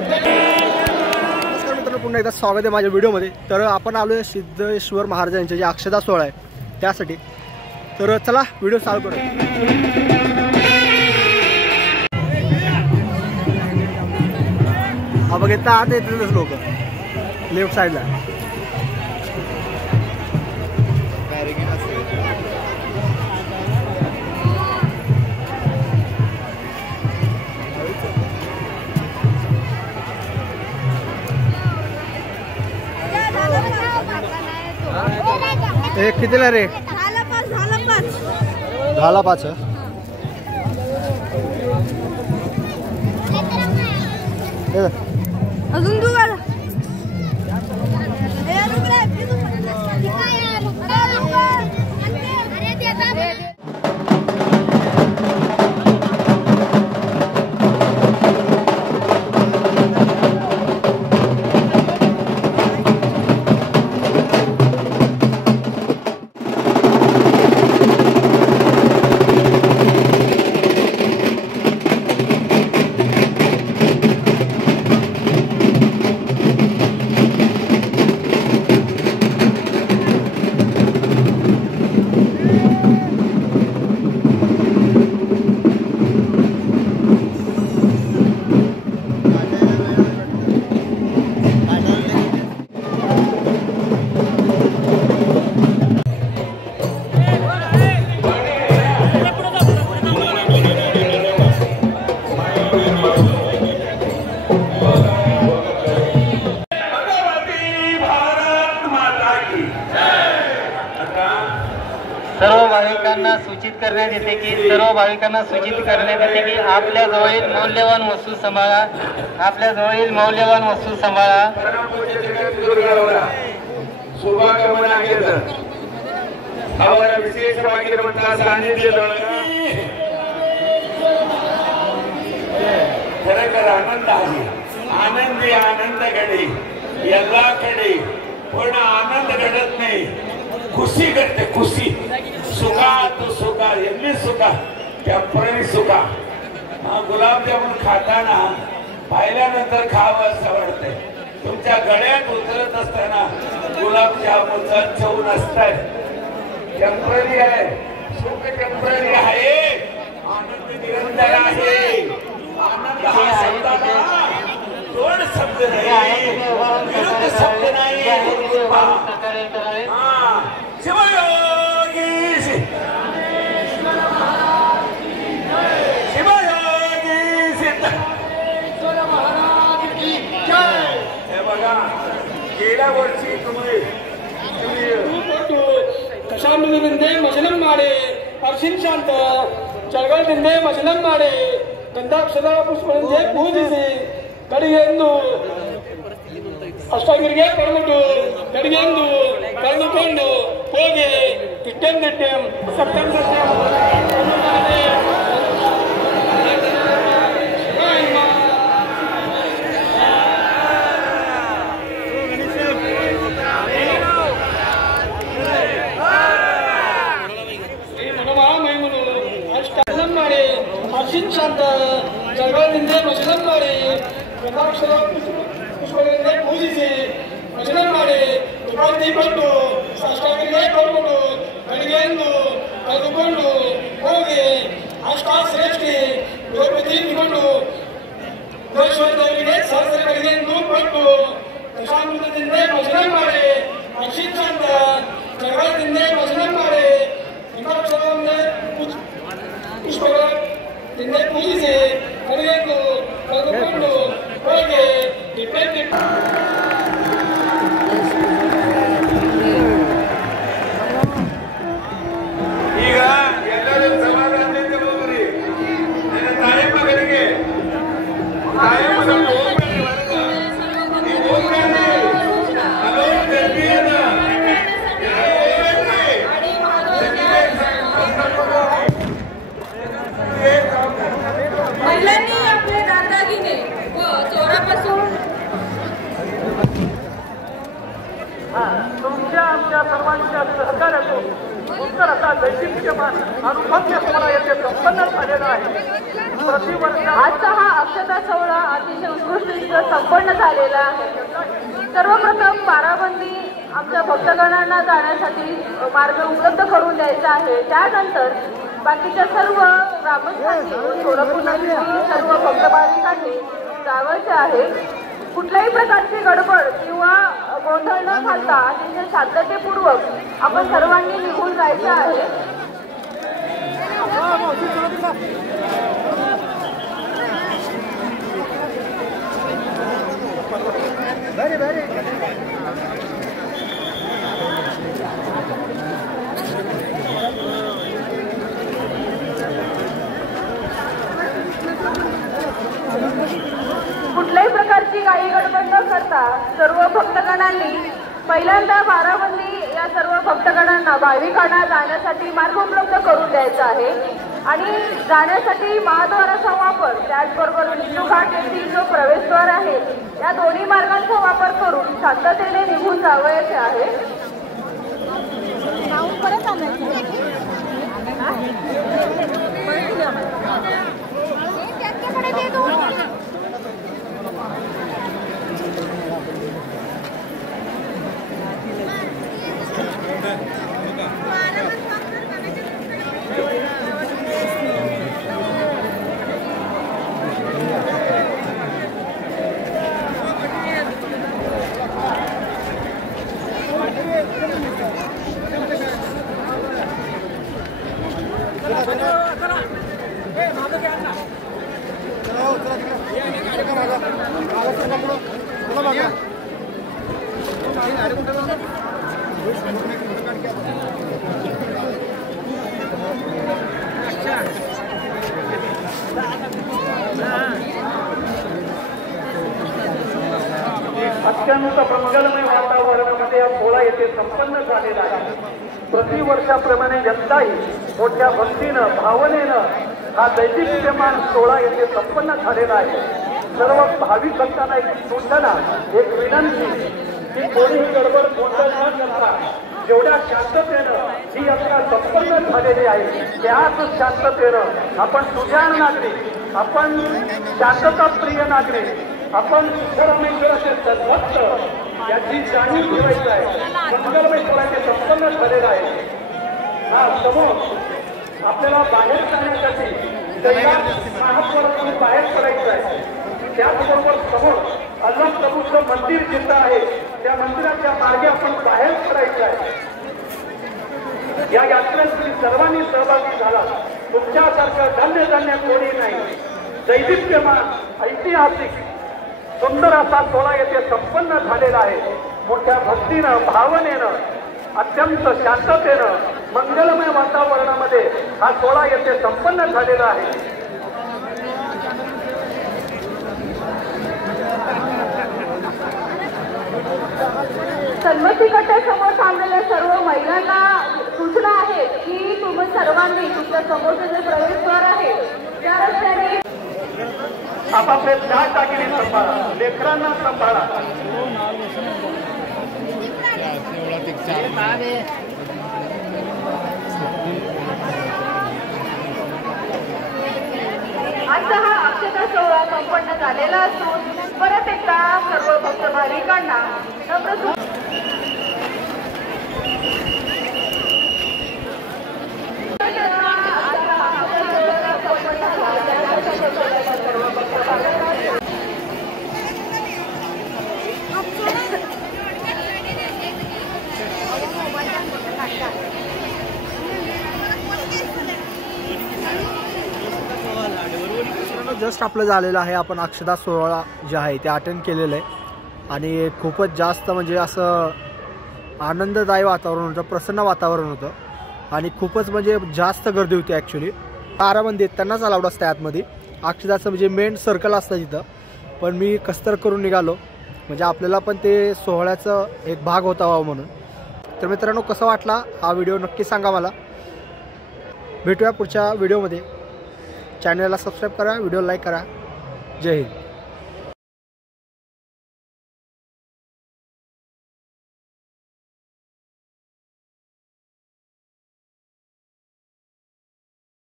नमस्कार मित्रांनो, पुन्हा एकदा स्वागत आहे माझ्या व्हिडिओमध्ये. तर आपण आलो आहे सिद्धेश्वर महाराजांचे जे अक्षता सोहळा आहे त्यासाठी. तर चला व्हिडिओ चालू करू. हा बघितला आता येतातच लोक लेफ्ट साईडला. एक कितीला रे? 10 अजून तू का सर्व भाविकांना सूचित करण्यात येते की आपल्या जवळील मौल्यवान वस्तू सांभाळा. खरखर आनंद आहे. आनंदी आनंद घडे यल्ला कडे, पण आनंद घडत नाही, खुशी घडते. खुशी सुखा तो सुखा एवढी सुखा टेम्पररी सुखा. गुलाबजामुन खाताना पाहिल्यानंतर खावं असं वाटतंय. तुमच्या गळ्यात उतरत असताना गुलाबजामुनचा चव नसतंय. टेम्पररी आहे, सुख टेम्पररी आहे, आनंद निरंतर आहे. आनंद हा शब्दाला दोन शब्द नाही, विरुद्ध शब्द नाही. शिवयोगी सिद्धेश्वर महाराज की जय. हे बघा, गेल्या वर्षी तुम्ही ಕಶಾಂಬುದಿಂದೆ ಮಶಲಂ ಮಾಡಿ ಅರ್ಶಿನ್ ಶಾಂತ ಚಳಗದಿಂದ ಮಶಲಂ ಮಾಡಿ ಗಂಧಾಕ್ಷರ ಪುಷ್ಪದಿಂದ ಪೂಜಿಸಿ ಕಡೆಗೆಂದು ಅಷ್ಟಾಂಗರಿಗೆ ಕರೆದುಬಿಟ್ಟು ಕಡೆಗೆಂದು ಕರೆದುಕೊಂಡು ಹೋಗಿ ತಿಟ್ಟೆಂ ಸಪ್ತಂ ಅರ್ಶಿನ್ ಶಾಂತ ಚಳಗದಿಂದ ಮಶಲಂ ಮಾಡಿ ಗಂಧಾಕ್ಷರ ಪುಷ್ಪಗಳಿಂದ ಪೂಜಿಸಿ ಭಜನೆ ಮಾಡಿ ಉಪಾಧಿ ಕೊಟ್ಟು ಅಷ್ಟಾಂಗರಿಗೆ ಕೊಟ್ಬಿಟ್ಟು ಬೆಳಿಗ್ಗೆಂದು ಕರೆದುಕೊಂಡು ಹೋಗಿ ಅಷ್ಟಾಶ್ರೇಷ್ಠಿ ದ್ರೌಪದಿ ಇಟ್ಕೊಂಡು ದೇಶವರಿಗೆ ಸಹಸ್ರಗಳಿಗೆಂದು ಕೊಟ್ಟು ದಶಾಮೃತದಿಂದ ಭಜನೆ ಮಾಡಿ ಅರ್ಶಿನ್ ಶಾಂತ ಚಳಗದಿಂದ ಭಜನೆ ಮಾಡಿ ಗಂಧಾಕ್ಷರದಿಂದ ಪುಷ್ಪಗಳಿಂದ ಪೂಜಿಸಿ ಬೆಳಿಗ್ಗೆಂದು ಕರೆದುಕೊಂಡು ಹೋಗಿ ಈಗ ಎಲ್ಲರೂ ಸಮಾಧಾನದಿಂದ ಹೋಗ್ರಿ. ನನ್ನ ತಾಯಿ ಮಗನಿಗೆ ತಾಯಿ ಮಗನಿಗೆ ಹೋಗ್ಬೇಡಿ, ನೀವು ಹೋಗ್ಬೇಡಿ. ಅಲ್ಲೋ ಗರ್ಭಿಯದ ಹೋಗ್ಬೇಡ್ರಿ. संपन्न झालेला आहे. आजचा हा अक्षता सोहळा अतिशय उत्कृष्टरित्या संपन्न झालेला आहे. सर्वप्रथम बाराबंदी आमच्या भक्तगणांना जाण्यासाठी मार्ग उपलब्ध करून द्यायचा आहे. त्यानंतर बाकीच्या सर्व ग्रामस्थांनी सोलापूर सर्व भक्तभाविकांनी जावायचे आहे. कुठल्याही प्रकारची गडबड किंवा गोंधळ न घालता अतिशय शांततेपूर्वक आपण सर्वांनी निघून जायचं आहे. कुठल्याही प्रकारची काही गडबड न करता सर्व भक्तगणांनी पहिल्यांदा बाराबंदी या सर्व भक्तगणांना भाविकांना जाण्यासाठी मार्ग उपलब्ध करून द्यायचा आहे आणि जाण्यासाठी महाद्वाराचा वापर त्याचबरोबर विष्णुघाट येथील जो प्रवेशद्वार आहे या दोन्ही मार्गांचा वापर करून शांततेने निघून जावयाचे आहे. अत्यंत मंगलमय वातावरणामध्ये हा सोहळा येथे संपन्न झालेला आहे. प्रतिवर्षाप्रमाणे यंदाही मोठ्या भक्तीनं भावनेनं हा दैदिप्यमान सोहळा येथे संपन्न झालेला आहे. सर्व भाविक भक्तांना एक सूचना, एक विनंती की कोणीही गडबड गोंधळ न करता जेवढ्या शांततेनं ही यात्रा संपन्न झालेली आहे त्याच शांततेनं आपण सुजाण नागरिक, आपण शांतताप्रिय नागरिक, आपण परमेश्वराचे सद्भक्त याची जाणीव ठेवायची आहे. मंगलमय सोहळ्याचे संपन्न झालेला आहे. हा समोर आपल्याला बाहेर जाण्यासाठी महापौरातून बाहेर पडायचं आहे. त्याचबरोबर समोर अल्लाह प्रभूचं मंदिर जिथं आहे त्या मंदिराच्या मार्गे आपण बाहेर पडायचं आहे. या यात्रेत तुम्ही सर्वांनी सहभागी झाला. तुमच्यासारखं धन्य कोणी नाही. दैदिप्यमान ऐतिहासिक सुंदर असा सोहळा येथे संपन्न झालेला आहे. मोठ्या भक्तीनं भावनेनं अत्यंत शांततेनं मंगलमय वातावरणामध्ये हा सोहळा येथे संपन्न झालेला आहे. सन्मती कट्ट्यासमोर थांबलेल्या सर्व महिलांना सूचना आहे की तुम्ही सर्वांनी तुमच्या समोरचे जे प्रवेशद्वार आहे त्या रस्त्याने आपापले दागिने सांभाळा, लेकरांना सांभाळा. आजचा हा अक्षता सोहळा संपन्न झालेला असून परत एकदा सर्व भक्त भाविकांना नम्र जस्ट आपलं झालेलं आहे. आपण अक्षता सोहळा जे आहे ते अटेंड केलेलं आहे आणि खूपच जास्त म्हणजे असं आनंददायी वातावरण होतं, प्रसन्न वातावरण होतं आणि खूपच म्हणजे जास्त गर्दी होती. ॲक्च्युली बाराबंदी त्यांनाच अलाउड असतं आतमध्ये. अक्षताचं म्हणजे मेन सर्कल असतं तिथं, पण मी कसतर करून निघालो म्हणजे आपल्याला पण ते सोहळ्याचं एक भाग होता व्हावं म्हणून. तर मित्रांनो, कसा वाटला हा व्हिडिओ नक्की सांगा मला. भेटूया पुढच्या व्हिडिओमध्ये. चॅनलला सबस्क्राईब करा, व्हिडिओ लाईक करा. जय हिंद.